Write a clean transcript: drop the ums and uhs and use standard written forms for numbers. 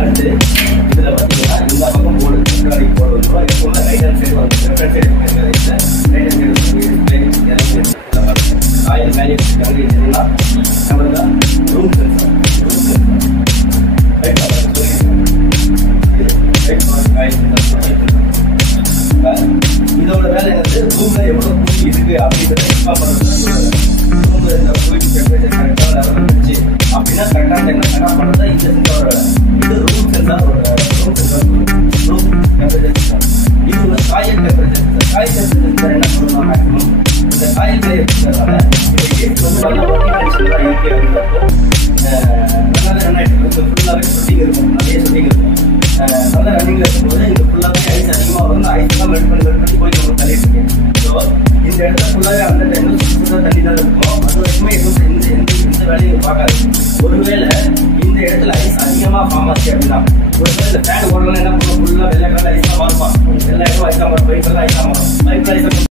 அடுத்து இதுல பாத்தீங்கன்னா இந்த பக்கம் போர்டு கண்ணாடி போர்டு வந்துடும். இது போல ரைட் ஹேண்ட் சைடு வந்து left side right hand side oil manufacturing இதெல்லாம் நம்மளோட ரூம் சென்சார் ரைட் இதோட வேலை வந்து ரூம்ல எவ்வளவு கூலி இருக்கு அப்படின்றத இன்ஃபார்ம் பண்றது. ரூம்ல இந்த கூலி டெம்பரேச்சர் கரெக்டா லெவல் இருந்துச்சு அப்படின்னா கரெக்டா என்ன பண்றதா இந்த சென்சாரோட வேலை. இது room sensor room temperature sensor. இது ஒரு coil temperature sensor. Coil temperature sensor என்ன பண்ணணும் மேக்ஸிமம் இந்த காயில் கிளைய இருக்கிறதால இந்த கேஸ் வந்து நல்ல ஒர்க்கிங் கண்டிஷன்ல தான் இருக்கு அப்படின்றப்போ நல்லாவே ரன் ஆயிட்டு இருக்கு. ஃபுல்லாவே ஸ்விட்டிங்